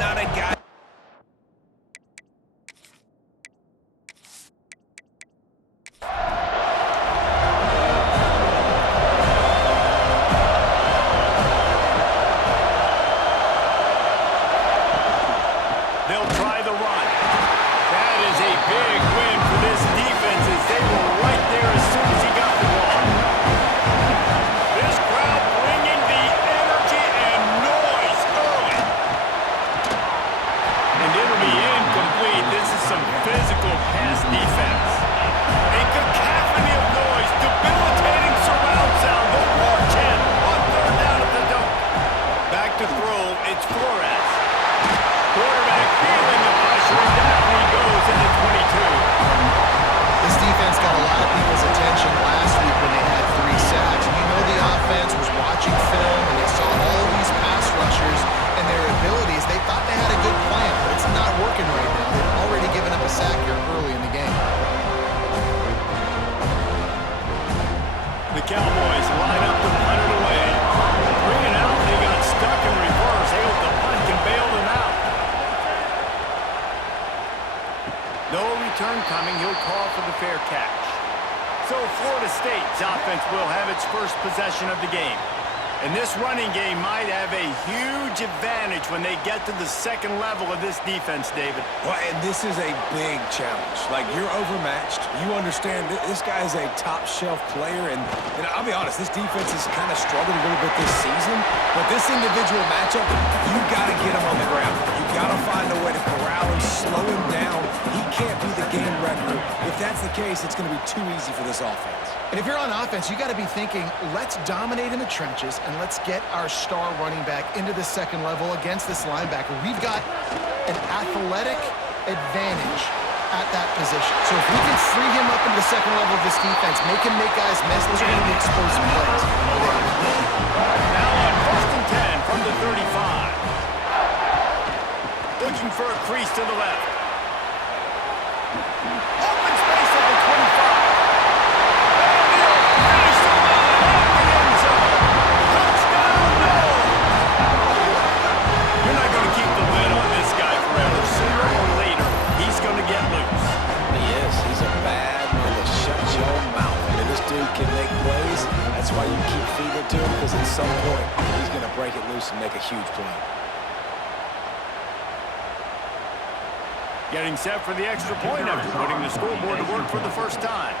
not a guy. They'll try the run. That is a big win for this defense as they were right there as soon as he got the ball. This crowd bringing the energy and noise early. And it'll be incomplete. This is some physical pass defense. A cacophony of noise, debilitating surround sound. The war chant on third down at the dome. Back to throw, it's Flores. Quarterback feeling the pressure, and down he goes into 22. This defense got a lot of people's attention last week when they had 3 sacks. And you know the offense was watching film, and they saw all these pass rushers and their abilities. They thought they had a good plan, but it's not working right now. They've already given up a sack here early in the game. The Cowboys line up to punt it away. Bring it out, they got stuck in reverse. They hope the punt can bail them out. No return coming. He'll call for the fair catch. So Florida State's offense will have its first possession of the game. And this running game might have a huge advantage when they get to the second level of this defense, David. Well, and this is a big challenge. Like, you're overmatched. You understand this guy is a top-shelf player. And I'll be honest, this defense has kind of struggled a little bit this season. But this individual matchup, you got to get him on the ground. You got to find a way to corral him, slow him down. He can't be the game wrecker. If that's the case, it's going to be too easy for this offense. And if you're on offense, you got to be thinking, let's dominate in the trenches and let's get our star running back into the second level against this linebacker. We've got an athletic advantage at that position. So if we can free him up into the second level of this defense, make him make guys miss, those are going to be explosive plays. Now on 1st and 10 from the 35. Looking for a crease to the left. Open space at the 25. That's why you keep feeding it to him, because at some point, he's going to break it loose and make a huge play. Getting set for the extra point after putting the scoreboard to work for the first time.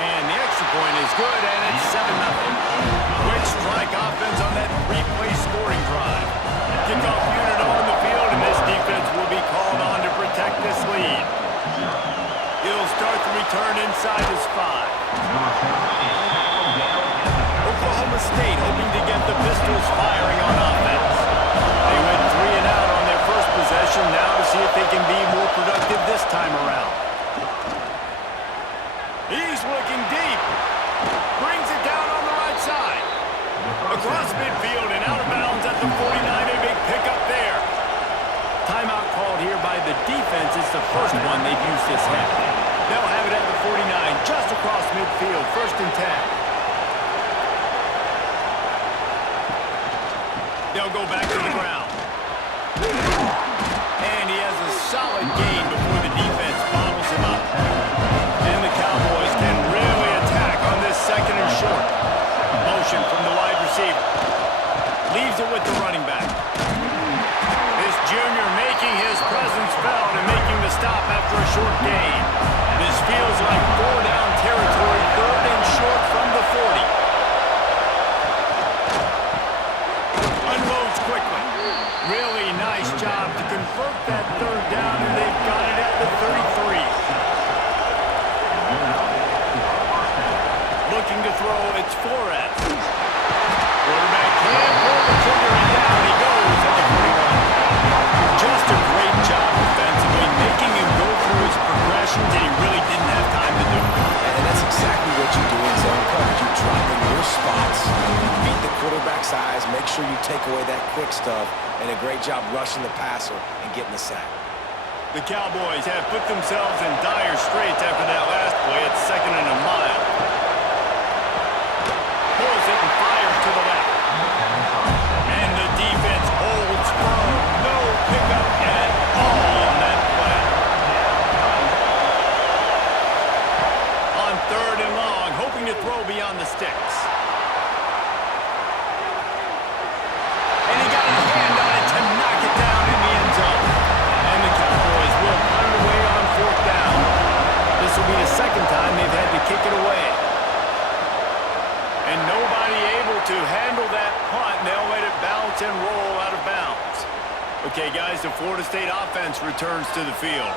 And the extra point is good, and it's 7-0. Quick strike offense on that 3-play scoring drive. Kickoff unit on the field, and this defense will be called on to protect this lead. He'll start the return inside his 5. Oklahoma State hoping to get the Pistols firing on offense. They went 3 and out on their first possession, now to see if they can be more productive this time around. He's looking deep. Brings it down on the right side. Across midfield and out of bounds at the 49. A big pickup there. Timeout called here by the defense. It's the first one they've used this half. They'll have it at the 49, just across midfield, 1st and 10. They'll go back to the ground. And he has a solid gain before the defense bottles him up. And the Cowboys can really attack on this 2nd and short. Motion from the wide receiver. Leaves it with the running back. This junior making his presence felt and making the stop after a short gain. This feels like 4-down territory, 3rd and short from the 40. Unloads quickly. Really nice job to convert that 3rd down, and they've got it at the 33. Looking to throw, it's Flores. Quarterback can't pull the trigger, and down he goes at the 41. Just a great job defensively, making him go through his progressions that he really didn't have time to do. And that's exactly what you do in zone coverage. You drop in your spots, you beat the quarterback's eyes, make sure you take away that quick stuff, and a great job rushing the passer and getting the sack. The Cowboys have put themselves in dire straits after that last play. It's 2nd and a mile. Pulls it and fires to the left. And the defense handle that punt, and they'll let it bounce and roll out of bounds. Okay, guys, the Florida State offense returns to the field.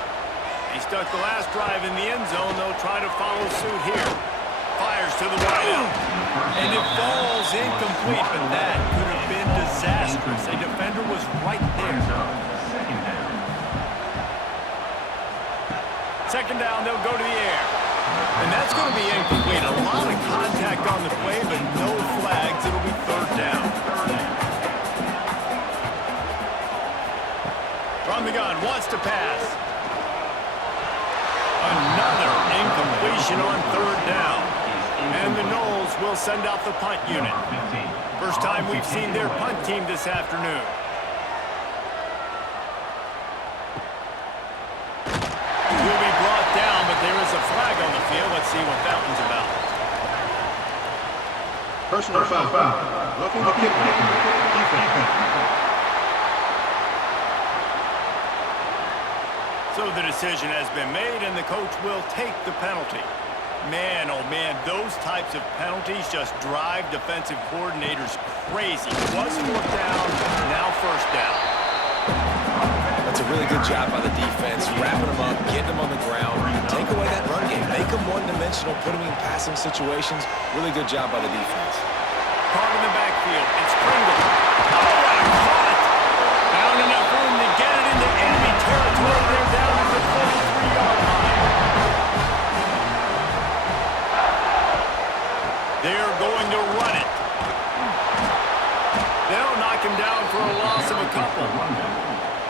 He stuck the last drive in the end zone. They'll try to follow suit here. Fires to the wideout. And it falls incomplete, but that could have been disastrous. A defender was right there. Second down, they'll go to the air. And that's going to be incomplete. A lot of contact on the play, but no flags. It'll be third down. From the gun, wants to pass. Another incompletion on third down. And the Noles will send out the punt unit. First time we've seen their punt team this afternoon. Will be brought down, but there is a flag on the field. Let's see what that one's about. Personal foul. Looking to kick. Defense. So the decision has been made, and the coach will take the penalty. Man, oh man, those types of penalties just drive defensive coordinators crazy. It was fourth down, now first down. That's a really good job by the defense, wrapping them up, getting them on the ground. Take away that run game. Make them one-dimensional, put them in passing situations. Really good job by the defense. Caught in the backfield. It's Pringle. Oh, what a cut! Found enough room to get it into enemy territory. They're down at the 43-yard line. They're going to run it. They'll knock him down for a loss of a couple.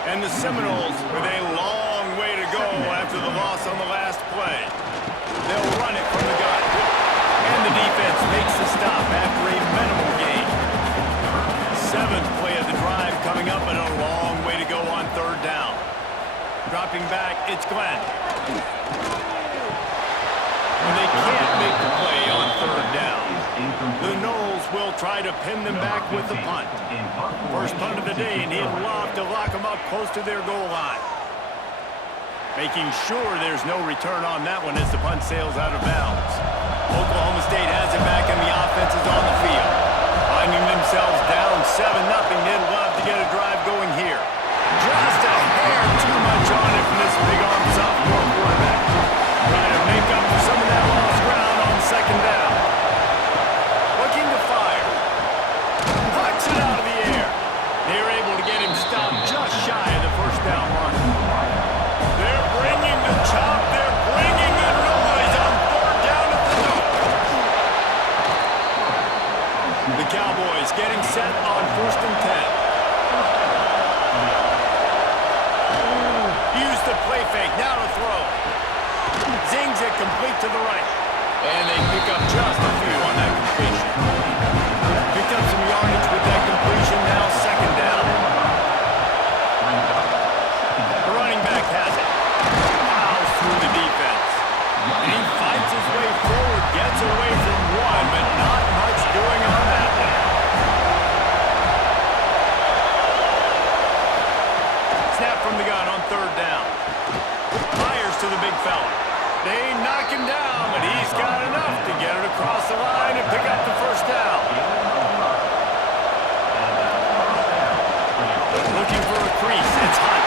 And the Seminoles with a long way to go after the loss on the last play. They'll run it from the gun. And the defense makes the stop after a minimal gain. Seventh play of the drive coming up, and a long way to go on third down. Dropping back, it's Glenn. And they can't make the play on third down. The Noles will try to pin them back with the punt. First punt of the day, and he'd love to lock them up close to their goal line. Making sure there's no return on that one as the punt sails out of bounds. Oklahoma State has it back, and the offense is on the field. Finding themselves down 7-0, they'd love to get a drive going here. Just a hair too much on it from this big-arm sophomore quarterback. Trying to make up for some of that lost ground on second down. Looking to fire. Pucks it out of the air. They're able to get him stopped just shy of the first down line. They're bringing the chop. They're bringing the noise on third down at the note. The Cowboys getting set on 1st and 10. Use the play fake. Now to throw. Zings it complete to the right. And they pick up just a few on that completion. Picked up some yardage with that completion. Now second down. The running back has it. Plows through the defense. And he fights his way forward. Gets away from one, but not much doing on that one. Snap from the gun on third down. Fires to the big fella. They knock him down, but he's got enough to get it across the line and pick up the first down. Looking for a crease. It's Hunt.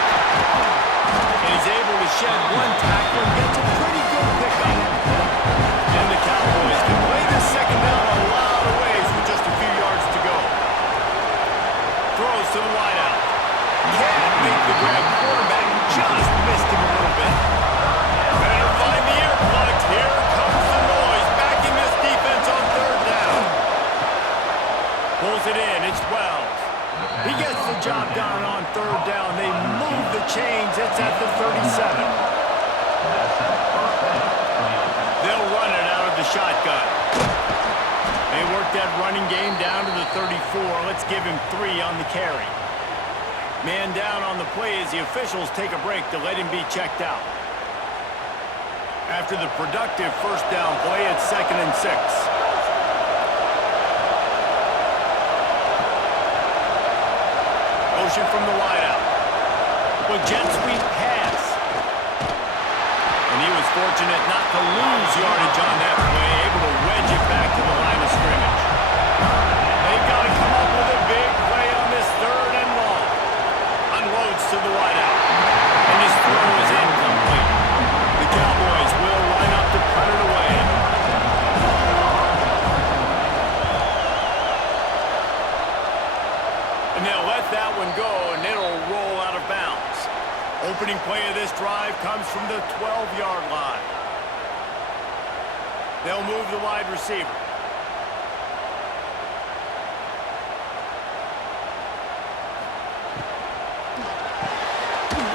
And he's able to shed one tackle and gets a pretty good pickup. And the Cowboys can play this second down a lot of ways with just a few yards to go. Throws to the wideout. Can't make the grab. Quarterback just missed him a little bit. Better find the earplugs. Here comes the noise, backing this defense on third down. Pulls it in. It's Wells. He gets the job done on third down. They move the chains. It's at the 37. They'll run it out of the shotgun. They work that running game down to the 34. Let's give him 3 on the carry. Man down on the play as the officials take a break to let him be checked out. After the productive first down play, it's 2nd and 6. Motion from the wideout. Well, jet sweep pass. And he was fortunate not to lose yardage on that play, able to wedge it back to the line of scrimmage. They've got And they'll let that one go, and it'll roll out of bounds. Opening play of this drive comes from the 12-yard line. They'll move the wide receiver.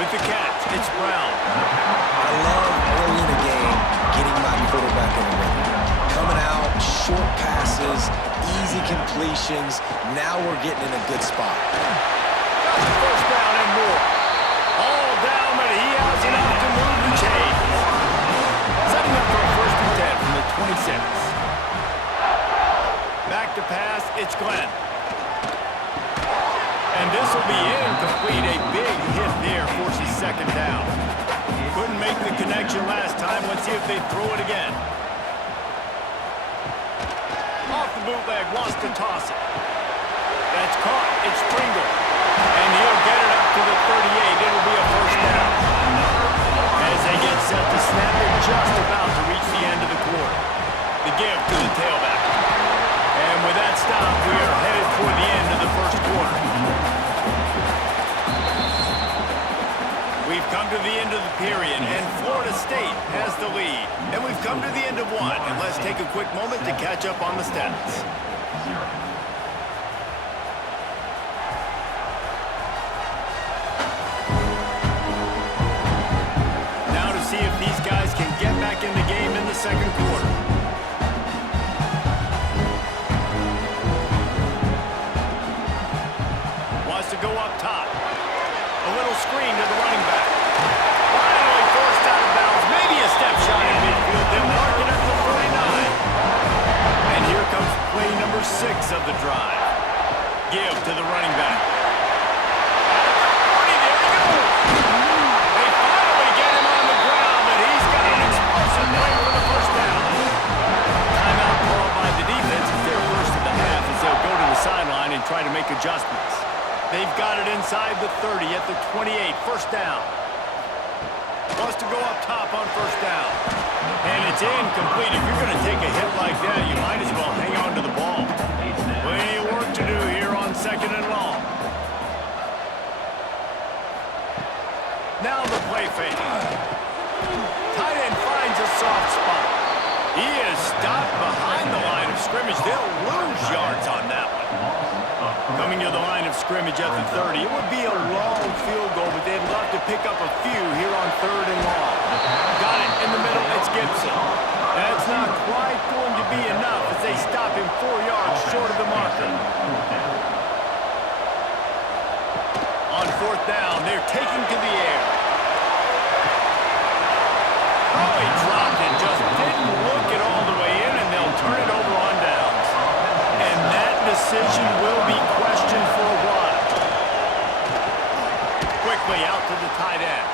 With the catch, it's Brown. I love early in the game getting my quarterback in the rhythm. Coming out, short passes, easy completions. Now we're getting in a good spot. Got the first down and more. All down, but he has enough to move the chains. Setting up for a 1st and 10 from the 26. Back to pass, it's Glenn. And this will be incomplete. A big hit there forces 2nd down. Couldn't make the connection last time. Let's see if they throw it again. Off the bootleg, wants to toss it. That's caught. It's Pringle. And he'll get it up to the 38. It'll be a 1st down. As they get set to snap it, just about to reach the end of the quarter. The give to the tailback. And with that stop, we are headed toward the end of the 1st quarter. We've come to the end of the period, and Florida State has the lead. And we've come to the end of one, and let's take a quick moment to catch up on the stats. Now to see if these guys can get back in the game in the 2nd quarter. Wants to go up top. A little screen to the running back. Finally forced out of bounds. Maybe a step shot in midfield. They'll mark it at the 49. And here comes play number 6 of the drive. Give to the running back. At the 40, there he goes. They finally get him on the ground, and he's got an explosive play for the 1st down. Timeout called by the defense is their 1st of the half as they'll go to the sideline and try to make adjustments. They've got it inside the 30 at the 28, 1st down. Wants to go up top on 1st down. And it's incomplete. If you're going to take a hit like that, you might as well hang on to the ball. Plenty of work to do here on 2nd and long. Now the play fake. Tight end finds a soft spot. He is stopped behind the line of scrimmage. They'll lose yards on that one. Coming to the line of scrimmage at the 30. It would be a long field goal, but they'd love to pick up a few here on 3rd and long. Got it in the middle. It's Gibson. That's not quite going to be enough as they stop him 4 yards short of the marker. On 4th down, they're taking to the air. Oh, he dropped it. Just didn't look it all the way in, and they'll turn it over on downs. And that decision will be questioned for a while. Quickly out to the tight end.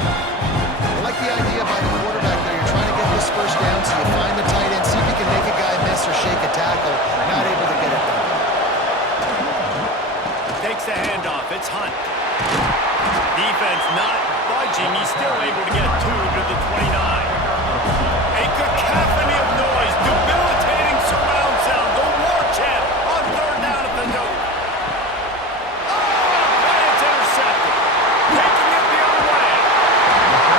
I like the idea by the quarterback that you're trying to get this 1st down, so you find the tight end, see if you can make a guy miss or shake a tackle. Not able to get it done. Takes the handoff. It's Hunt. Defense not budging. He's still able to get 2 to the 29. A cacophony of noise. Debilitating surround sound. The war chant on 3rd down at the note. Oh, and it's intercepted. Taking it the other way.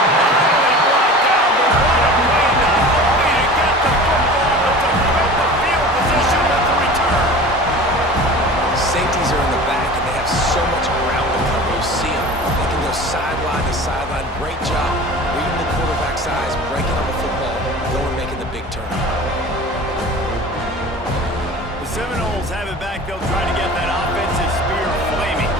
Finally brought down, but what a play not only to get the football, but to flip the field position with the return. Safeties are in the back, and they have so much ground to cover. You see them. They can go sideline to sideline. Great job reading the quarterback's eyes, breaking on the football, going making the big turn. The Seminoles have it back. They'll try to get that offensive spear flaming.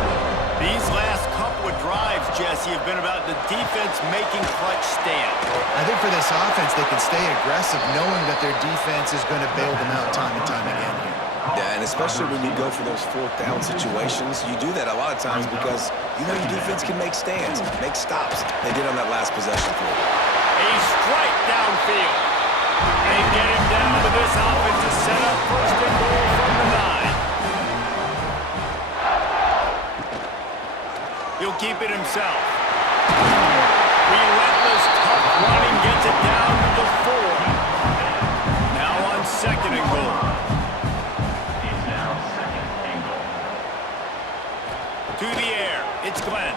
These last couple of drives, Jesse, have been about the defense making clutch stands. I think for this offense, they can stay aggressive knowing that their defense is going to bail them out time and time again here. Yeah, and especially when you go for those 4th down situations, you do that a lot of times because you know your defense can make stands, make stops. They did on that last possession for you. A strike downfield. They get him down to this offense to set up 1st and goal from the 9. He'll keep it himself. Relentless, tough running gets it down to the 4. Now on 2nd and goal. To the air. It's Glenn.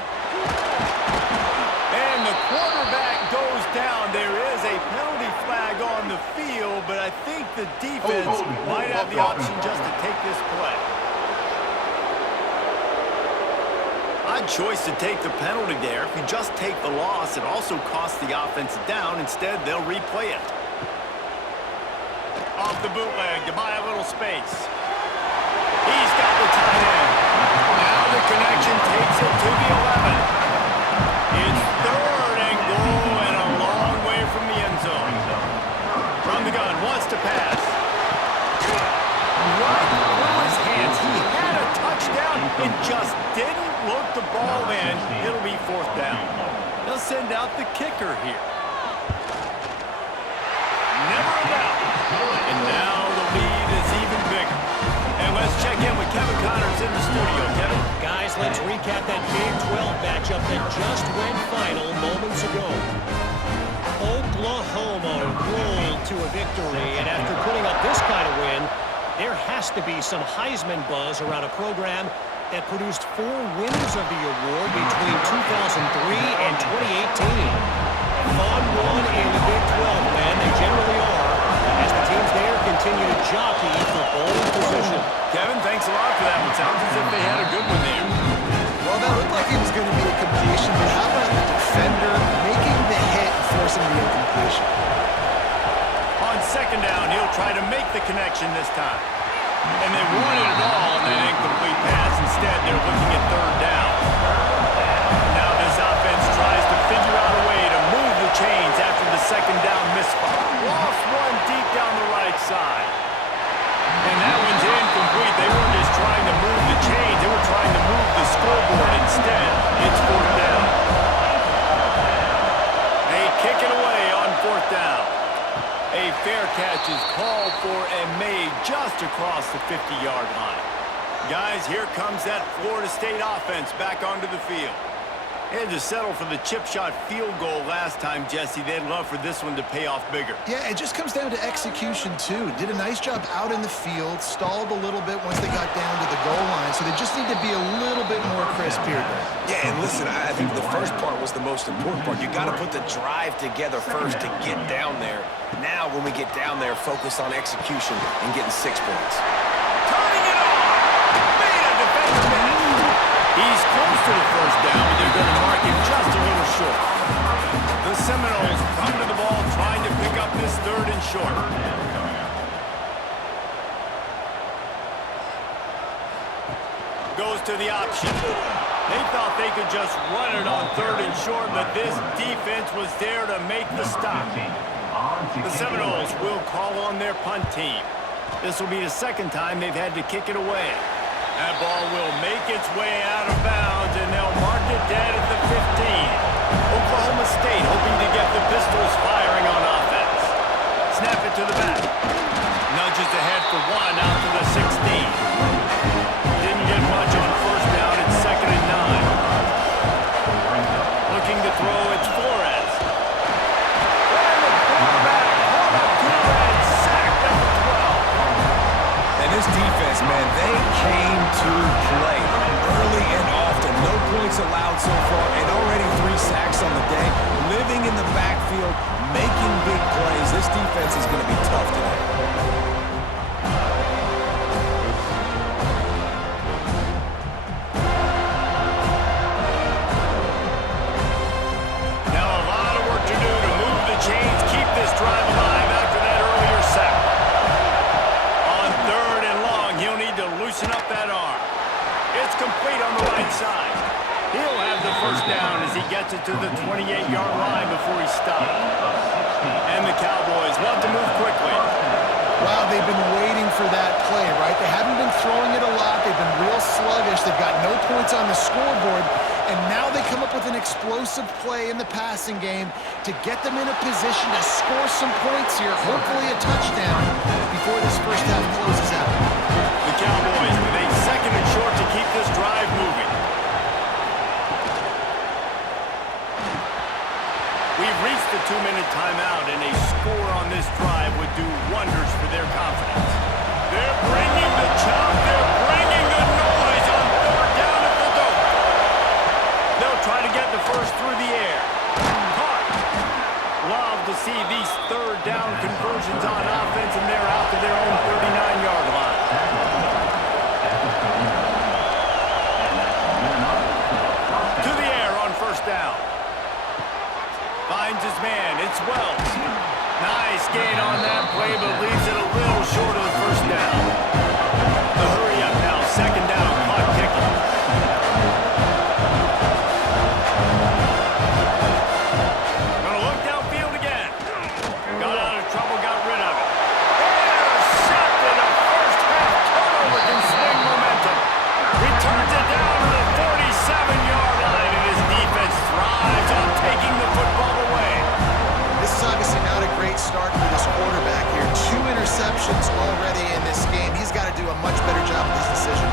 And the quarterback goes down. There is a penalty flag on the field, but I think the defense might have the option just to take this play. Odd choice to take the penalty there. If you just take the loss, it also costs the offense down. Instead, they'll replay it. Off the bootleg to buy a little space. He's got the tight end. Now the connection takes it to the 11. It's third and goal and a long way from the end zone. From the gun, wants to pass. Right through his hands. He had a touchdown and just didn't look the ball in. It'll be fourth down. They'll send out the kicker here. Never a doubt. And now the lead is even bigger. And let's check in with Kevin Connors in the studio. Kevin? Guys, let's recap that Big 12 matchup that just went final moments ago. Oklahoma rolled to a victory, and after putting up this kind of win, there has to be some Heisman buzz around a program that produced 4 winners of the award between 2003 and 2018. Fun one in the Big 12, man. They generally are, as the teams there continue to jockey for pole position. Kevin, thanks a lot for that. It sounds as if they had a good one there. Well, that looked like it was going to be a completion, but how about the defender making the hit and forcing the incompletion? On second down, he'll try to make the connection this time. And they wanted it all on that incomplete pass. Instead, they're looking at third down. Now this offense tries to figure out a way to move the chains after the second down misfire. Lost one deep down the right side. And that one's incomplete. They weren't just trying to move the chains. They were trying to move the scoreboard instead. It's fourth down. They kick it away on fourth down. A fair catch is called for and made just across the 50-yard line. Guys, here comes that Florida State offense back onto the field. They had to settle for the chip shot field goal last time, Jesse. They'd love for this one to pay off bigger. Yeah, it just comes down to execution, too. Did a nice job out in the field, stalled a little bit once they got down to the goal line, so they just need to be a little bit more crisp here. Yeah, and listen, I think the first part was the most important part. You got to put the drive together first to get down there. Now, when we get down there, focus on execution and getting 6 points. Turning it on! Made a defender miss. He's close to the first down, but they're going to mark him just a little short. The Seminoles come to the ball trying to pick up this third and short. Goes to the option. They thought they could just run it on third and short, but this defense was there to make the stop. The Seminoles will call on their punt team. This will be the second time they've had to kick it away. That ball will make its way out of bounds, and they'll mark it dead at the 15. Oklahoma State hoping to get the pistols firing on offense. Snap it to the back. Nudges ahead for one out to the 16. Didn't get much on first down. It's second and 9. Looking to throw, it's Flores. And the quarterback caught up to and sacked at the 12. And this defense, man, they came to play early and often. No points allowed so far, and already 3 sacks on the day. Living in the backfield, making big plays. This defense is going to be tough today. Now a lot of work to do to move the chains, keep this drive alive after that earlier sack. On third and long, he'll need to loosen up that arm. It's complete on the right side. He'll have the first down as he gets it to the 28-yard line before he stops. And the Cowboys want to move quickly. Wow, they've been waiting for that play, right? They haven't been throwing it a lot. They've been real sluggish. They've got no points on the scoreboard. And now they come up with an explosive play in the passing game to get them in a position to score some points here, hopefully a touchdown, before this first half closes out. The Cowboys with a second and short to keep this drive moving. We've reached the 2-minute timeout, and a score on this drive would do wonders for their confidence. They're bringing the chop. They're bringing the noise on third down at the goal. gain on that play, but leaves it a little short of the first down. The hurry up now, second down, clock ticking. Gonna look downfield again. Got out of trouble, got rid of it. Intercepted, a first half turnover can swing momentum. Returns it down to the 47-yard line, and his defense thrives on taking the football away. This is obviously not a great start for this quarterback here. 2 interceptions already in this game. He's got to do a much better job with his decision.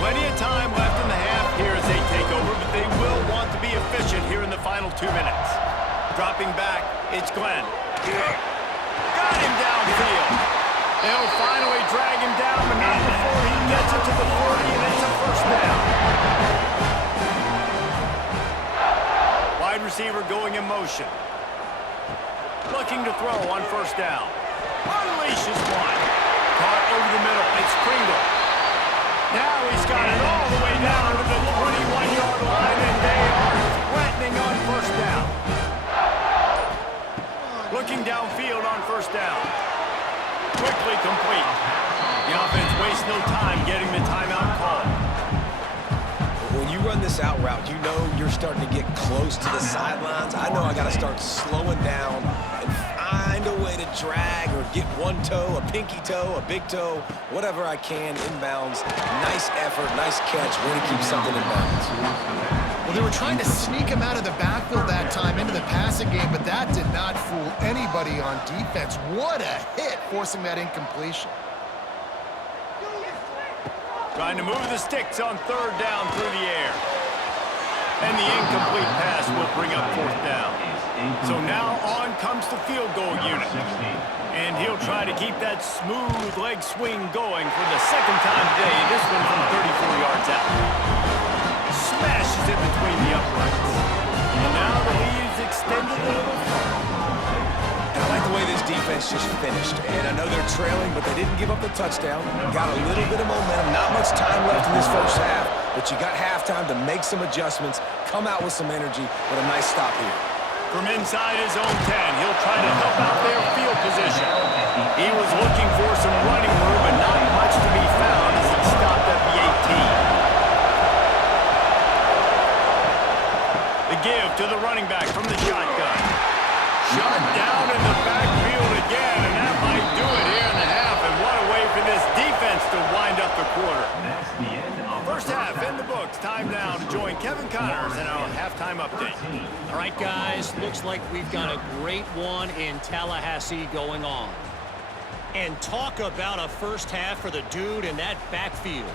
Plenty of time left in the half here as they take over, but they will want to be efficient here in the final 2 minutes. Dropping back, it's Glenn. Got him downfield. They'll finally drag him down, but not before he gets it to the 40, and it's a first down. Wide receiver going in motion. Looking to throw on first down. Unleashes one. Caught over the middle. It's Pringle. Now he's got it all the way down to the 21-yard line, and they are threatening on first down. Looking downfield on first down. Quickly complete. The offense wastes no time getting the timeout call. When you run this out route, you know you're starting to get close to the sidelines. I know I got to start slowing down and find a way to drag or get one toe, a pinky toe, a big toe, whatever I can inbounds. Nice effort, nice catch, way to keep something in bounds. Well, they were trying to sneak him out of the backfield that time into the passing game, but that did not fool anybody on defense. What a hit, forcing that incompletion. Trying to move the sticks on third down through the air. And the incomplete pass will bring up fourth down. So now on comes the field goal unit. And he'll try to keep that smooth leg swing going for the second time today. This one from 34 yards out. Smashes it between the uprights. And now the lead is extended a little further. I like the way this defense just finished. And I know they're trailing, but they didn't give up the touchdown. Got a little bit of momentum. Not much time left in this first half, but you got halftime to make some adjustments, come out with some energy with a nice stop here. From inside his own 10, he'll try to help out their field position. He was looking for some running room, but not much to be found as he stopped at the 18. The give to the running back from the shotgun. Shot down in the backfield again, and that might do it here in the half. And what a way for this defense to wind up the quarter. First half in the books. Time now to join Kevin Connors in our halftime update. All right, guys, looks like we've got a great one in Tallahassee going on. And talk about a first half for the dude in that backfield.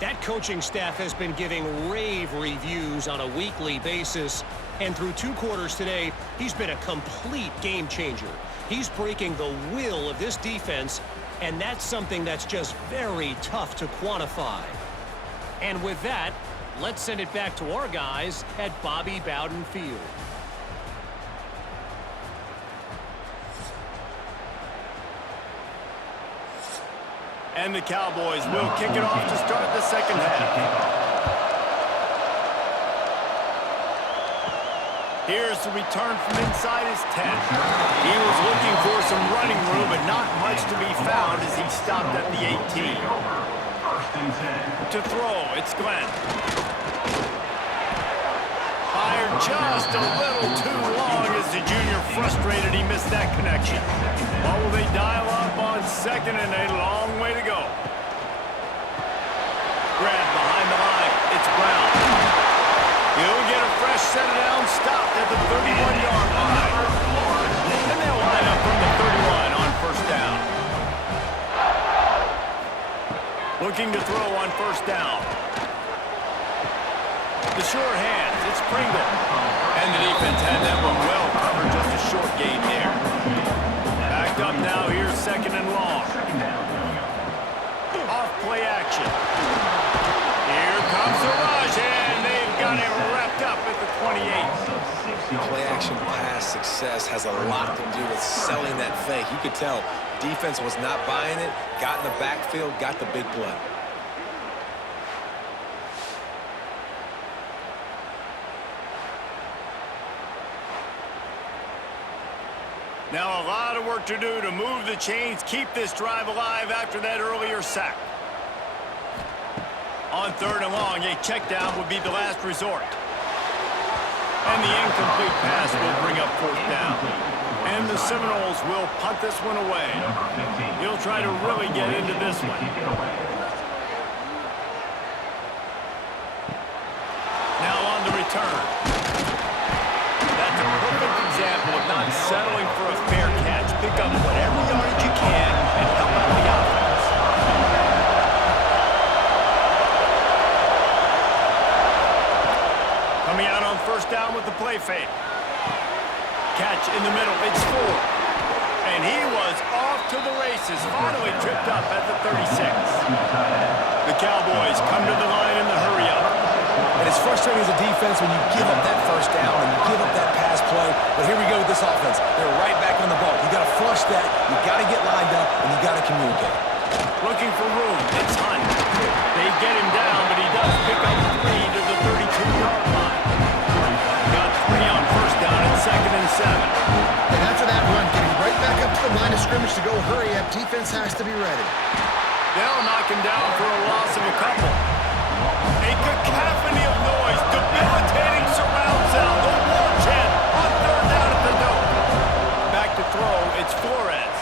That coaching staff has been giving rave reviews on a weekly basis. And through 2 quarters today, he's been a complete game changer. He's breaking the will of this defense, and that's something that's just very tough to quantify. And with that, let's send it back to our guys at Bobby Bowden Field. And the Cowboys will kick it off to start the second half. Here's the return from inside his 10. He was looking for some running room, but not much to be found as he stopped at the 18. To throw, it's Glenn. Fired just a little too long as the junior frustrated he missed that connection. What will they dial up on second and a long way to go? Grab behind the line, it's Brown. He'll get a fresh set down, stopped at the 31-yard line. And they'll line up from the 31 on first down. Looking to throw on first down. The sure hands, it's Pringle. And the defense had that one well covered, just a short gain there. Backed up now, here's second and long. Off play action. Here comes the rush, and they've got it wrapped up at the 28. Play action pass success has a lot to do with selling that fake. You could tell defense was not buying it, got in the backfield, got the big play. Now a lot of work to do to move the chains, keep this drive alive after that earlier sack. On 3rd and long, a check down would be the last resort. And the incomplete pass will bring up 4th down. And the Seminoles will punt this one away. He'll try to really get into this one. Now on the return. That's a perfect example of not settling for a fair catch. Pick up whatever yardage you can and help out the offense. Coming out on 1st down with the play fake. Catch in the middle, it's 4. And he was off to the races, finally tripped up at the 36. The Cowboys come to the line in the hurry-up. And it's frustrating as a defense when you give up that 1st down and you give up that pass play. But here we go with this offense. They're right back on the ball. You got to flush that, you got to get lined up, and you got to communicate. Looking for room, it's Hunt. They get him down, but he does pick up 3 to the 32-yard line. Got 3 on 1st down and 2nd and 7. And after that run, getting right back up to the line of scrimmage to go hurry up, defense has to be ready. They'll knock him down for a loss of a couple. A cacophony of noise, debilitating surround sound, the war chant on 3rd down at the dope. Back to throw, it's Flores.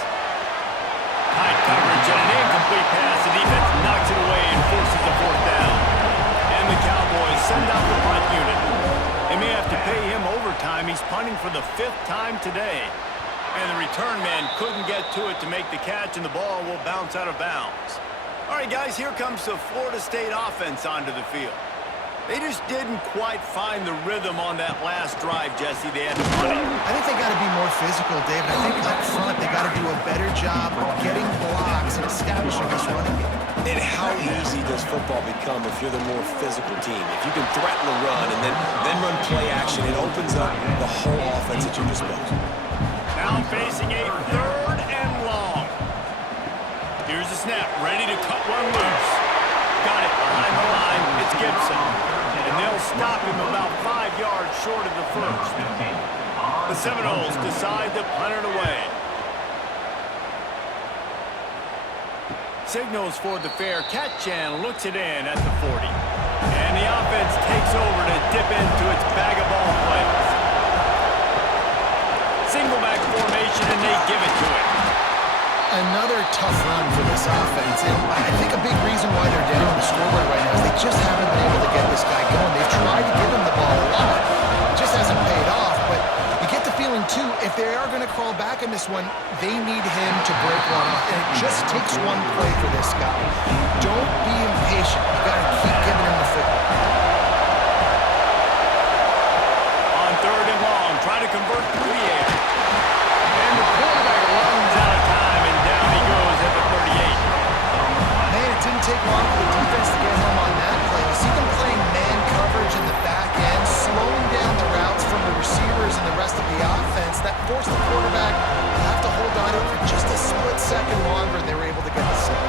Tight coverage and an incomplete pass. The defense knocks it away and forces a 4th down. And the Cowboys send out the punt unit. They may have to pay him overtime. He's punting for the 5th time today. And the return man couldn't get to it to make the catch, and the ball will bounce out of bounds. All right, guys, here comes the Florida State offense onto the field. They just didn't quite find the rhythm on that last drive, Jesse. They had to punt it. I think they got to be more physical, David. I think up front they got to do a better job of getting blocks and establishing this running game. And how easy does football become if you're the more physical team? If you can threaten the run and then run play action, it opens up the whole offense at your disposal. Now facing a 3rd and long. Here's the snap, ready to cut one loose. Got it behind the line, it's Gibson. And they'll stop him about 5 yards short of the 1st. The Seminoles decide to punt it away. Signals for the fair catch and looks it in at the 40. And the offense takes over to dip into its bag of ball plays. Single back formation, and they give it to it. Another tough run for this offense, and I think a big reason why they're down on the scoreboard right now is they just haven't been able to get this guy going. They've tried to give him the ball a lot. It just hasn't paid off, but you get the feeling, too, if they are going to crawl back in this one, they need him to break one off, and it just takes one play for this guy. Don't be impatient. You got to keep giving him the football. On 3rd and long, try to convert through the air. And the quarterback runs out of time, and down he goes at the 38. Man, it didn't take long for the defense to get home on that play. You see them playing man coverage in the back end, slowing down the routes from the receivers and the rest of the offense. That forced the quarterback to have to hold on to it for just a split second longer, and they were able to get the sack.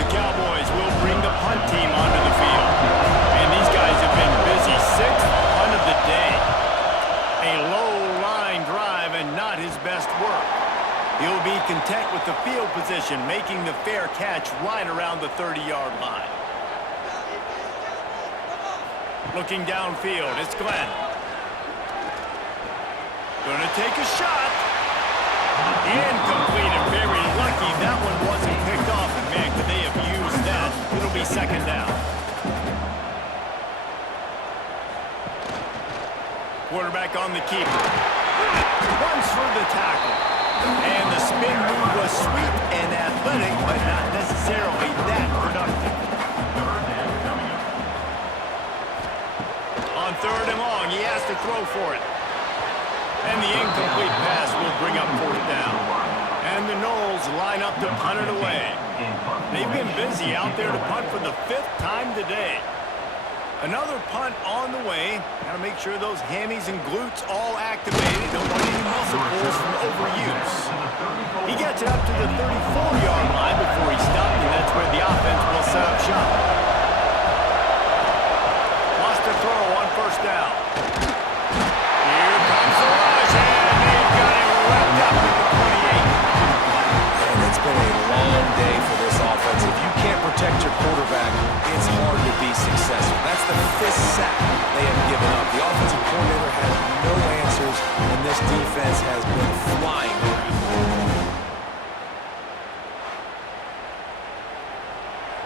The Cowboys will bring the punt team onto the field. And these guys have been busy. 6th punt of the day. A low-line drive and not his best work. He'll be content with the field position, making the fair catch right around the 30-yard line. Looking downfield, it's Glenn. Gonna take a shot. Incomplete and very lucky that one wasn't picked off. And man, could they have used that? It'll be 2nd down. Quarterback on the keeper. Runs through the tackle. And the spin move was sweet and athletic, but not necessarily that productive. On 3rd and long, he has to throw for it. And the incomplete pass will bring up 4th down. And the Noles line up to punt it away. They've been busy out there to punt for the 5th time today. Another punt on the way. Got to make sure those hammies and glutes all activated. Don't want any muscle pulls from overuse. He gets it up to the 34-yard line before he stopped, and that's where the offense will set up shop. Lost a throw on 1st down. Here comes the rush, and they've got sack they have given up. The offensive coordinator has no answers, and this defense has been flying around.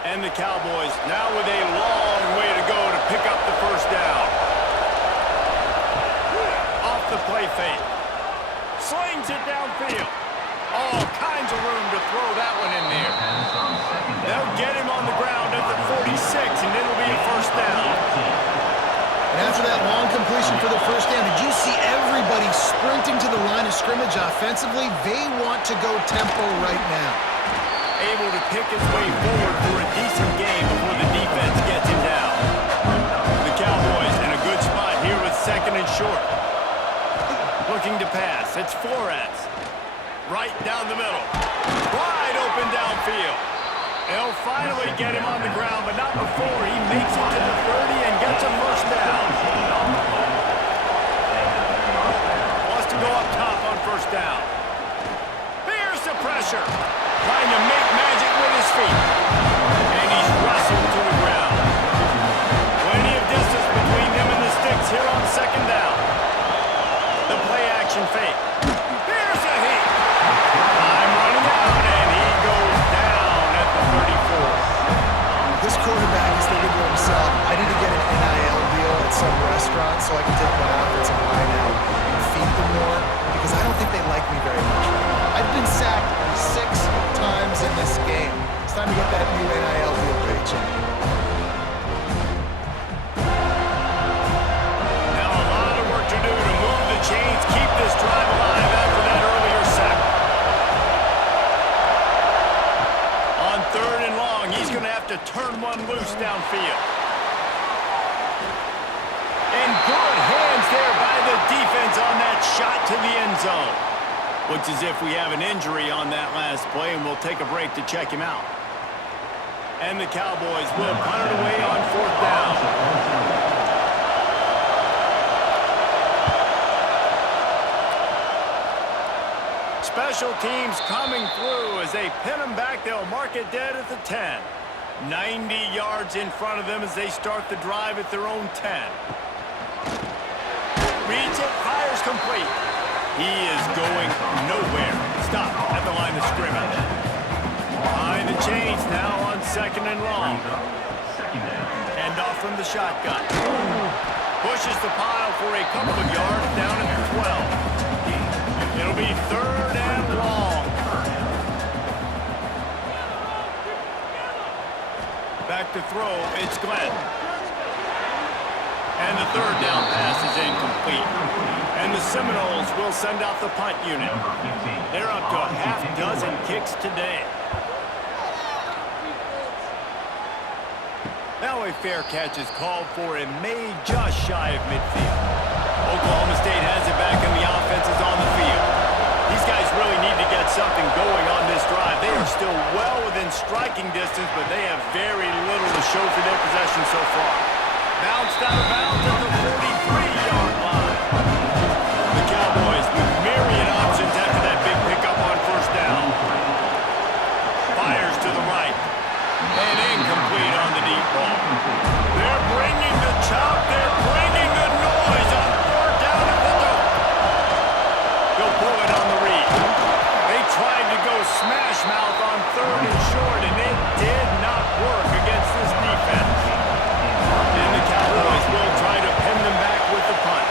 And the Cowboys now with a long way to go to pick up the first down. Off the play fake. Slings it downfield. All kinds of room to throw that one in there. They'll get him on the ground at the 46, and it'll be a first down. And after that long completion for the first down, did you see everybody sprinting to the line of scrimmage offensively? They want to go tempo right now. Able to pick his way forward for a decent game before the defense gets him down. The Cowboys in a good spot here with second and short. Looking to pass. It's Flores. Right down the middle. Wide open downfield. They'll finally get him on the ground, but not before he makes it to the 30 and gets a first down. Wants to go up top on first down. There's the pressure. Trying to make magic with his feet. And he's wrestled to the ground. Plenty of distance between him and the sticks here on second down. The play action fake. There's a hit. Time running out, and he goes down at the 34. This quarterback is thinking to himself, I need to get an NIL deal at some restaurant so I can take my offensive line out and feed them more, because I don't think they like me very much right now. I've been sacked 6 times in this game. It's time to get that new NIL deal paycheck. Now a lot of work to do to move the chains, keep this drive alive after that earlier sack. On third and long, he's going to have to turn one loose downfield. And good hands there by the defense on that shot to the end zone. Looks as if we have an injury on that last play, and we'll take a break to check him out. And the Cowboys will punt it away on fourth down. Special teams coming through as they pin them back. They'll mark it dead at the 10. 90 yards in front of them as they start the drive at their own 10. Reads it, fires complete. He is going nowhere. Stop at the line of scrimmage. Behind the chains now on second and long. And off from the shotgun. Pushes the pile for a couple of yards down at the 12. It'll be third and long. Back to throw, it's Glenn. And the third down pass is incomplete. And the Seminoles will send out the punt unit. They're up to a half dozen kicks today. Now a fair catch is called for and made just shy of midfield. Oklahoma State has it back and the offense is on the field. These guys really need to get something going on this drive. They are still well within striking distance, but they have very little to show for their possession so far. Bounced out of bounds at the 43-yard line. The Cowboys with myriad options after that big pickup on first down. Fires to the right. And incomplete on the deep ball. They're bringing the chop. They're bringing the noise on third down at the dope. They'll pull it on the read. They tried to go smash mouth on third and short, and it did not work against this defense. And the Cowboys will try to pin them back with the punt.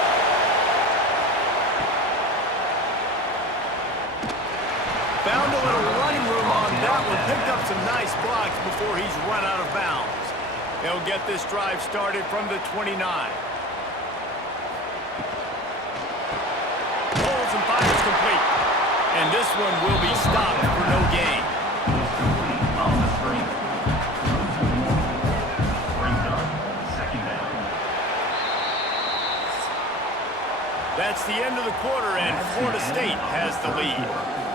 Found a little running room on that one. Picked up some nice blocks before he's run out of bounds. They'll get this drive started from the 29. Pulls and fires complete. And this one will be stopped for no gain. That's the end of the quarter, and Florida State has the lead.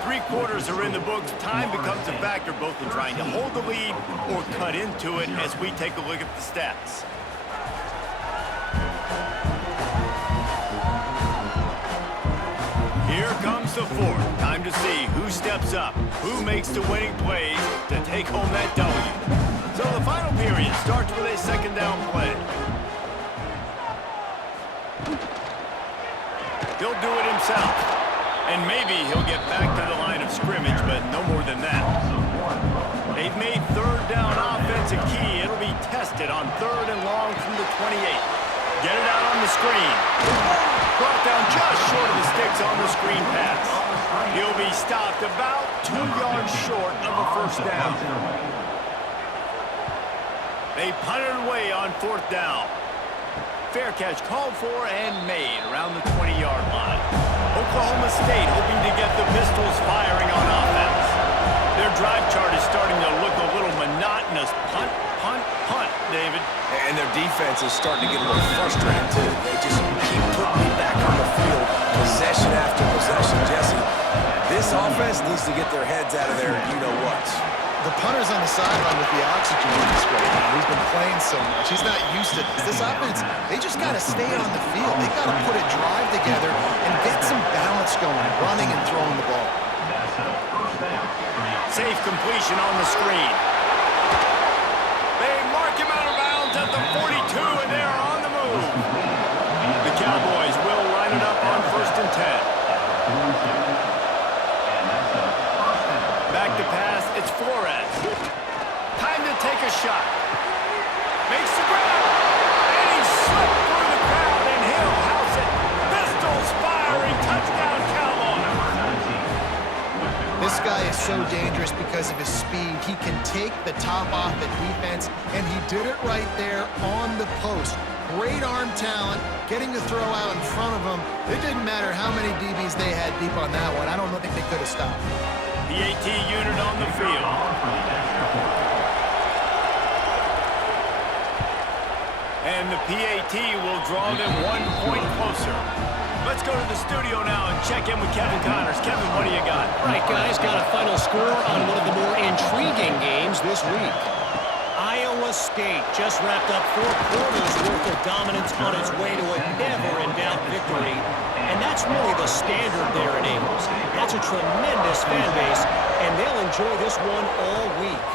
3 quarters are in the books. Time becomes a factor both in trying to hold the lead or cut into it as we take a look at the stats. Here comes the fourth. Time to see who steps up, who makes the winning plays to take home that W. So the final period starts with a second down play. He'll do it himself. And maybe he'll get back to the line of scrimmage, but no more than that. They've made third down offense a key. It'll be tested on third and long from the 28. Get it out on the screen. Brought down just short of the sticks on the screen pass. He'll be stopped about 2 yards short of a first down. They punted away on fourth down. Fair catch called for and made around the 20-yard line. Oklahoma State hoping to get the Pistols firing on offense. Their drive chart is starting to look a little monotonous. Punt, punt, punt, David. And their defense is starting to get a little frustrated, too. They just keep putting me back on the field, possession after possession. Jesse, this offense needs to get their heads out of there, you-know-what. The punter's on the sideline with the oxygen mask right now. He's been playing so much. He's not used to this. This offense, they just got to stay on the field. They got to put a drive together and get some balance going, running and throwing the ball. Safe completion on the screen. They mark him out of bounds at the 42, and they're on the move. The Cowboys will line it up on 1st and 10. Back to pass, it's Flores. Time to take a shot. Makes the grab, and he slipped through the crowd, and he'll house it. Pistols firing, touchdown Cowboys. This guy is so dangerous because of his speed. He can take the top off the defense, and he did it right there on the post. Great arm talent, getting the throw out in front of him. It didn't matter how many DBs they had deep on that one. I don't think they could have stopped. PAT unit on the field. And the PAT will draw them 1 point closer. Let's go to the studio now and check in with Kevin Connors. Kevin, what do you got? Right, guys, got a final score on one of the more intriguing games this week. Iowa State just wrapped up 4 quarters worth of dominance on its way to a never-in-doubt victory. And that's really the standard there in Ames. That's a tremendous fan base, and they'll enjoy this one all week.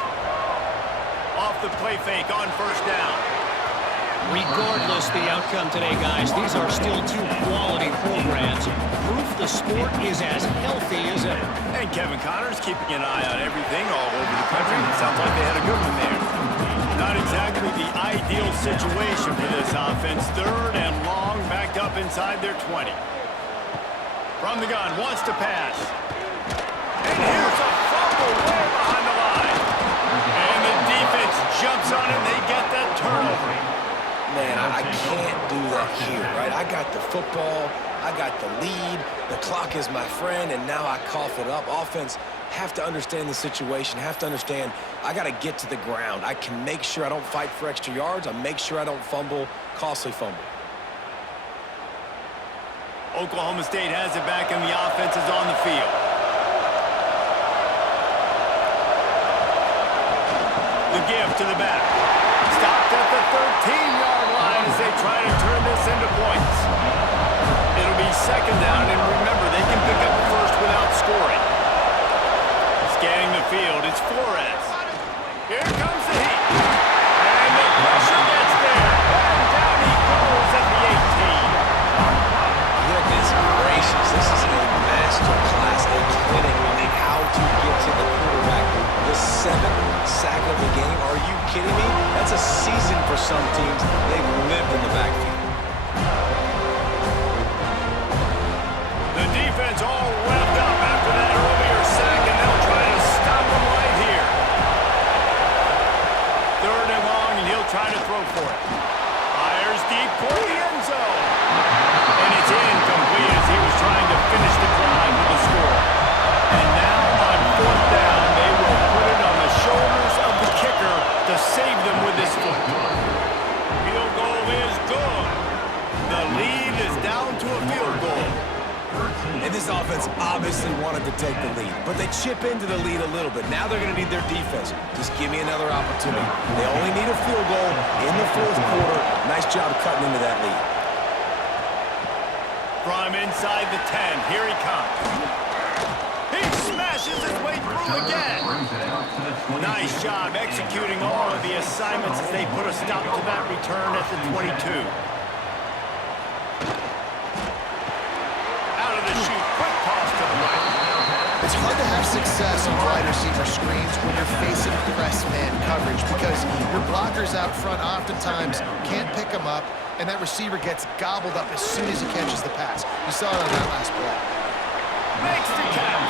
Off the play fake on first down. Regardless the outcome today, guys, these are still 2 quality programs. Proof the sport is as healthy as ever. And Kevin Connors keeping an eye on everything all over the country. It sounds like they had a good one there. Not exactly the ideal situation for this offense. Third and long, backed up inside their 20. From the gun, wants to pass. And here's a fumble way behind the line. And the defense jumps on it, and they get that turnover. Man, I can't do that here, right? I got the football, I got the lead, the clock is my friend, and now I cough it up. Offense, have to understand the situation, have to understand I got to get to the ground. I can make sure I don't fight for extra yards. I make sure I don't fumble, costly fumble. Oklahoma State has it back, and the offense is on the field. The give to the back. Stopped at the 13-yard line as they try to turn this into points. It'll be second down, and remember, they can pick up the first without scoring. Scanning the field, it's Flores. Here comes the heat. And the pressure gets there. And down he goes at the 18. Goodness gracious, this is a master class, a clinic on how to get to the quarterback. The 7th sack of the game, are you kidding me? That's a season for some teams. They've lived in the backfield. The defense all revved up after that earlier sack, and they'll try to stop him right here. Third and long, and he'll try to throw for it. Fires deep for the end zone. And it's incomplete as he was trying to finish the drive with a score. And now on fourth down, they will put it on the shoulders of the kicker to save them with this foot. Field goal is good. The lead is down to a field goal. And this offense obviously wanted to take the lead, but they chip into the lead a little bit. Now they're going to need their defense. Just give me another opportunity. They only need a field goal in the 4th quarter. Nice job cutting into that lead. From inside the 10, here he comes. He smashes his way through again. Nice job executing all of the assignments as they put a stop to that return at the 22. It's hard to have success on wide receiver screens when you're facing press man coverage because your blockers out front oftentimes can't pick them up, and that receiver gets gobbled up as soon as he catches the pass. You saw it on that last play. Makes the catch.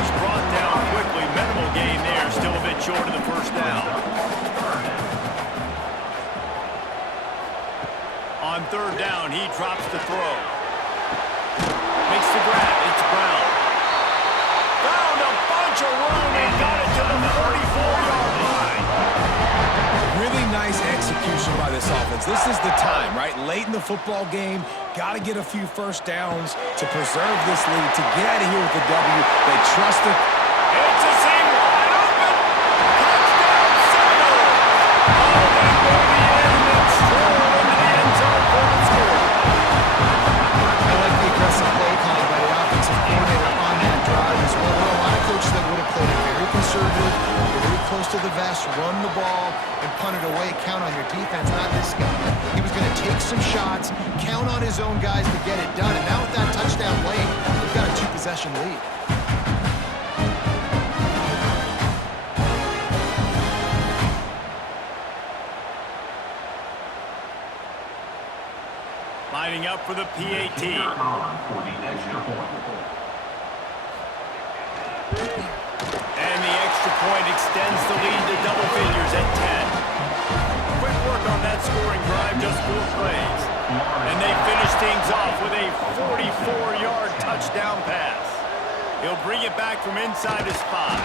He's brought down quickly. Minimal gain there. Still a bit short of the first down. On third down, he drops the throw. Makes the grab. It's Brown. Found a bunch of room and got it to the 44-yard line. Really nice execution by this offense. This is the time, right? Late in the football game, got to get a few first downs to preserve this lead, to get out of here with the W. They trust it. It's a seam wide open. Touchdown, Seminoles. Oh, they go to the end and stroll into the end zone for the score. I like the aggressive play calling by the offensive coordinator on that drive as well. There are a lot of coaches that would have played it very conservative, very close to the vest, run the ball, and punt it away. Count on your defense, not this guy. He was going to take some shots, count on his own guys to get it done. And now with that touchdown late, we've got a 2-possession lead. Lining up for the PAT. For the extra point. And the extra point extends the lead to double figures at 10. Quick work on that scoring drive, just 4 plays. And they finish things off with a 44-yard touchdown pass. He'll bring it back from inside his 5.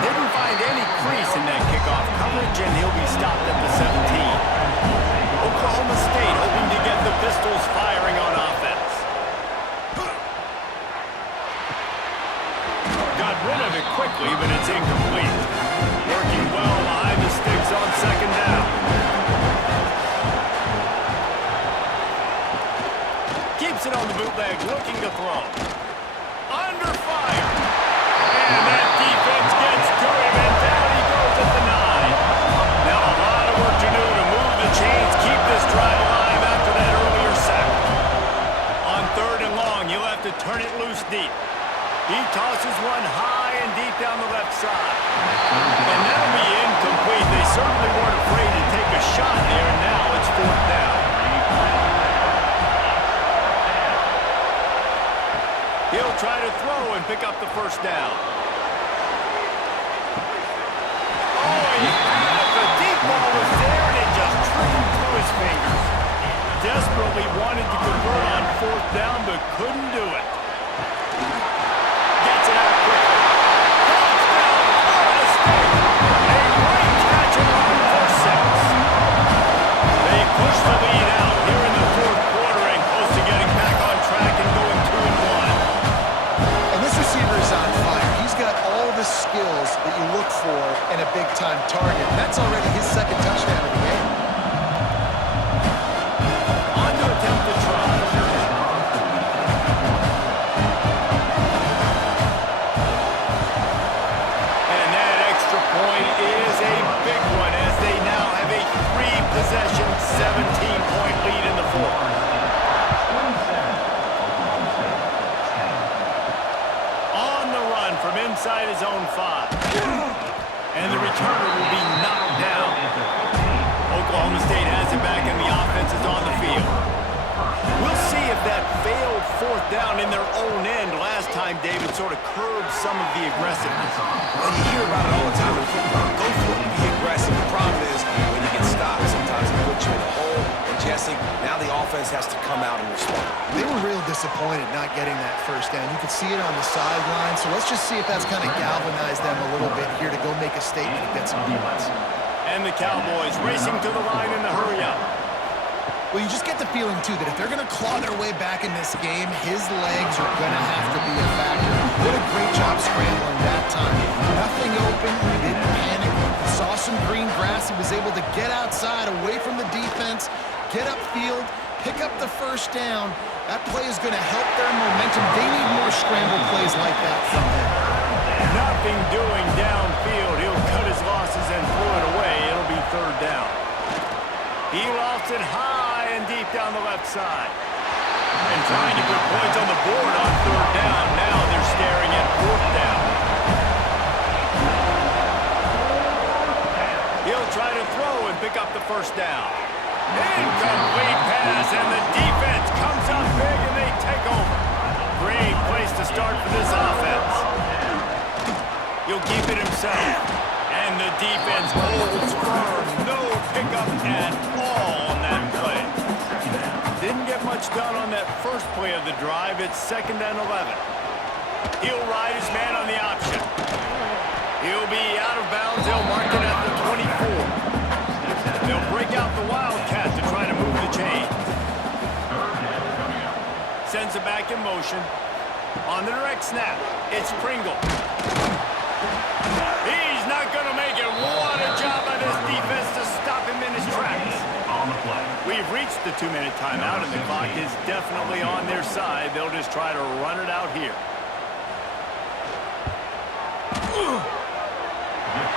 Didn't find any crease in that kickoff coverage, and he'll be stopped at the 17. Oklahoma State hoping to get the Pistols firing on offense. Got rid of it quickly, but it's incomplete. Working well behind the sticks on second down. Keeps it on the bootleg, looking to throw. Under fire. And that defense gets to him, and down he goes at the 9. Now a lot of work to do to move the chains, keep this drive alive after that earlier sack. On third and long, you'll have to turn it loose deep. He tosses one high and deep down the left side. And that'll be incomplete. They certainly weren't afraid to take a shot there, and now it's 4th down. He'll try to throw and pick up the first down. Oh, he had it. The deep ball was there, and it just trickled through his fingers. Desperately wanted to convert on 4th down, but couldn't do it. Gets it out quickly. Touchdown, Florida State. A great catch and run for 6. They push the lead out here in the 4th quarter and close to getting back on track and going 2-1. And this receiver is on fire. He's got all the skills that you look for in a big-time target. And that's already his 2nd touchdown of the game. On to attempt to try. And that extra point is a big one as they now have a 3-possession, 17-point lead in the 4th. On the run from inside his own 5. And the returner will be knocked down. Oklahoma State has it back and the offense is on the field. We'll see if that failed 4th down in their own end last time, David, sort of curbed some of the aggressiveness. Well, you hear about it all the time in football. Go for it. Be aggressive. The problem is when you get stopped, sometimes it puts you in a hole. And Jesse, now the offense has to come out and respond. They were real disappointed not getting that first down. You could see it on the sideline. So let's just see if that's kind of galvanized them a little bit here to go make a statement and get some points. And the Cowboys racing to the line in the hurry-up. Well, you just get the feeling, too, that if they're going to claw their way back in this game, his legs are going to have to be a factor. What a great job scrambling that time. Nothing open. He didn't panic. He saw some green grass. He was able to get outside, away from the defense, get upfield, pick up the first down. That play is going to help their momentum. They need more scramble plays like that from him. Nothing doing downfield. He'll cut his losses and throw it away. It'll be 3rd down. He lofts it high and deep down the left side. And trying to put points on the board on 3rd down. Now they're staring at first down. Incomplete pass, and the defense comes up big, and they take over. Great place to start for this offense. He'll keep it himself. And the defense holds firm. No pickup at all on that play. Didn't get much done on that first play of the drive. It's 2nd and 11. He'll ride his man on the option. He'll be out of bounds. They'll mark it at the 24. They'll break out the Wildcat to try to move the chains. Sends it back in motion. On the direct snap, it's Pringle. He's not going to make it. What a job by this defense to stop him in his tracks. We've reached the 2-minute timeout, and the clock is definitely on their side. They'll just try to run it out here.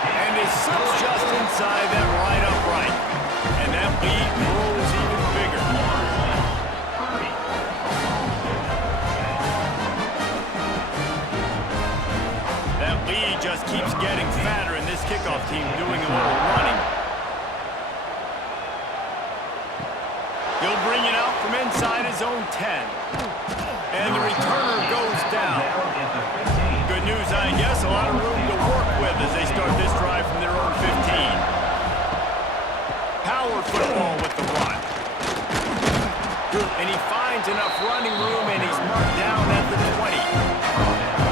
And it slips just inside that right upright. And that lead grows even bigger. That lead just keeps getting fatter, and this kickoff team doing a little running. He'll bring it out from inside his own 10. And the returner goes down. Good news, I guess, a lot of room to work with as they start this drive from their own 15. Power football with the run. And he finds enough running room, and he's marked down at the 20.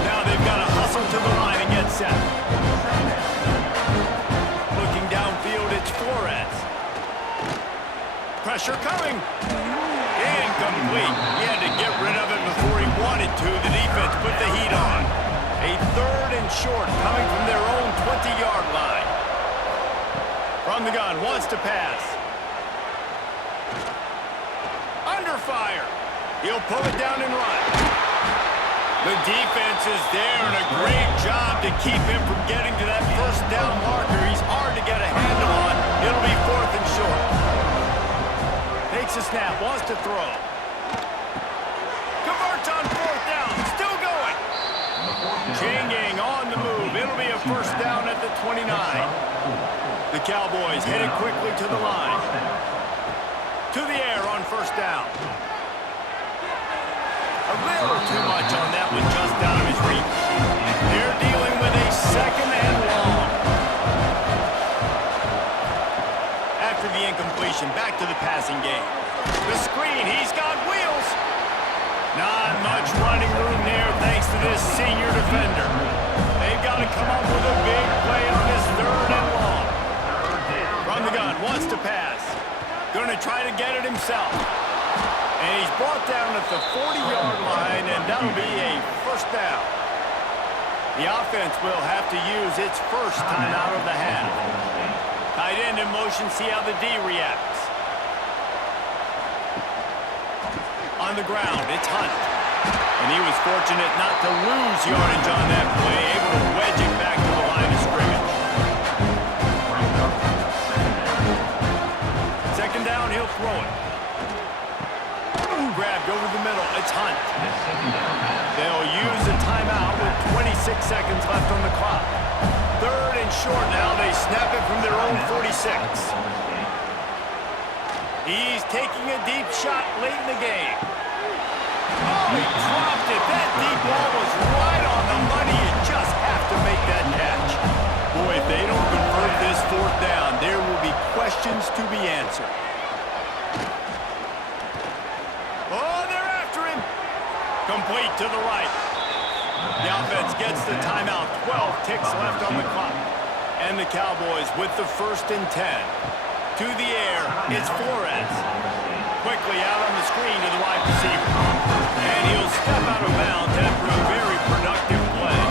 Now they've got to hustle to the line and get set. Looking downfield, it's Flores. Pressure coming. Incomplete. He had to get rid of it before he wanted to. The defense put the heat on. A 3rd and short coming from their own 20-yard line. From the gun, wants to pass. Under fire. He'll pull it down and run. The defense is there, and a great job to keep him from getting to that first down marker. He's hard to get a handle on. It'll be 4th and short. Takes a snap, wants to throw. Converts on 4th down, still going. Changing on the move. It'll be a first down at the 29. The Cowboys headed quickly to the line. To the air on first down. A little too much on that one, just out of his reach. They're dealing with a 2nd and long. After the incompletion, back to the passing game. The screen, he's got wheels. Not much running room there thanks to this senior defender. They've got to come up with a big play on this 3rd and long. From the gun, wants to pass. Going to try to get it himself. And he's brought down at the 40-yard line, and that'll be a first down. The offense will have to use its first time out of the half. Tight end in motion, see how the D reacts. On the ground, it's Hunt. And he was fortunate not to lose yardage on that play, able to wedge it back to the line of scrimmage. 2nd down, he'll throw it. Grabbed over the middle, it's Hunt. They'll use a timeout with 26 seconds left on the clock. 3rd and short now, they snap it from their own 46. He's taking a deep shot late in the game. Oh, he dropped it. That deep ball was right on the money. You just have to make that catch. Boy, if they don't convert this 4th down, there will be questions to be answered. Oh, they're after him. Complete to the right. The offense gets the timeout. 12 ticks left on the clock. And the Cowboys with the 1st and 10. To the air, it's Flores. Quickly out on the screen to the wide receiver. And he'll step out of bounds after a very productive play.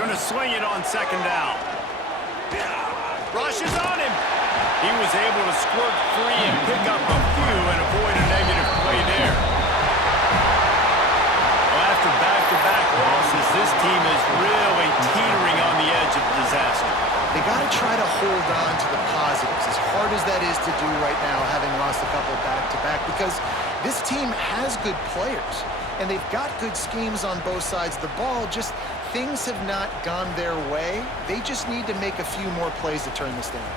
Going to swing it on 2nd down. Rushes on him. He was able to squirt free and pick up a few and avoid a negative play there. Well, after back-to-back losses, this team is really teetering on the edge of disaster. They got to try to hold on to the positives, as hard as that is to do right now, having lost a couple back-to-back, because this team has good players, and they've got good schemes on both sides of the ball. Just things have not gone their way. They just need to make a few more plays to turn this down.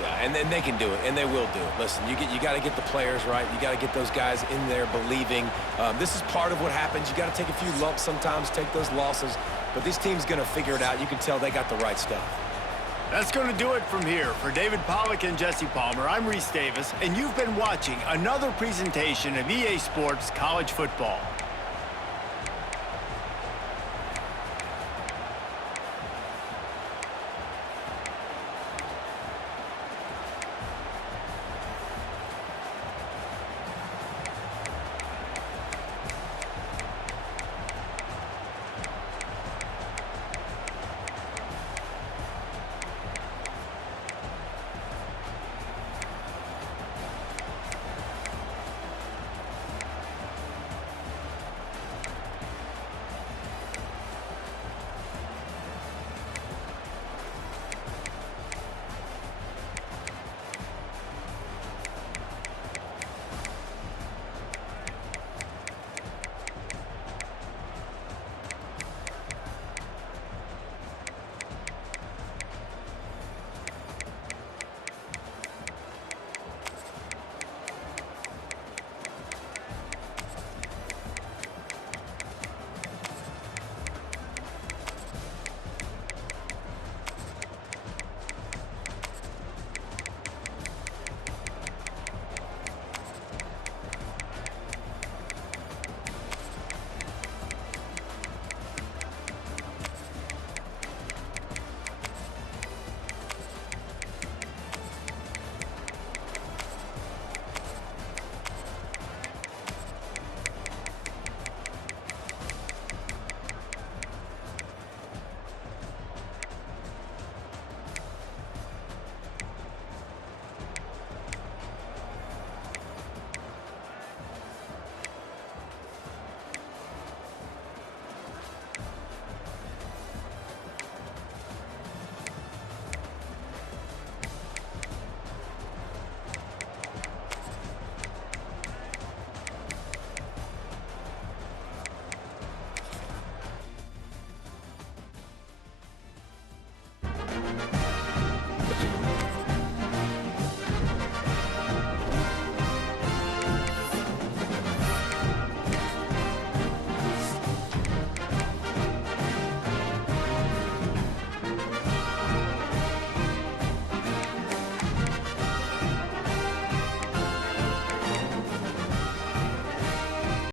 Yeah, and then they can do it, and they will do it. Listen, you got to get the players right. You got to get those guys in there believing. This is part of what happens. You got to take a few lumps sometimes, take those losses. But this team's going to figure it out. You can tell they got the right stuff. That's going to do it from here. For David Pollack and Jesse Palmer, I'm Reese Davis, and you've been watching another presentation of EA Sports College Football.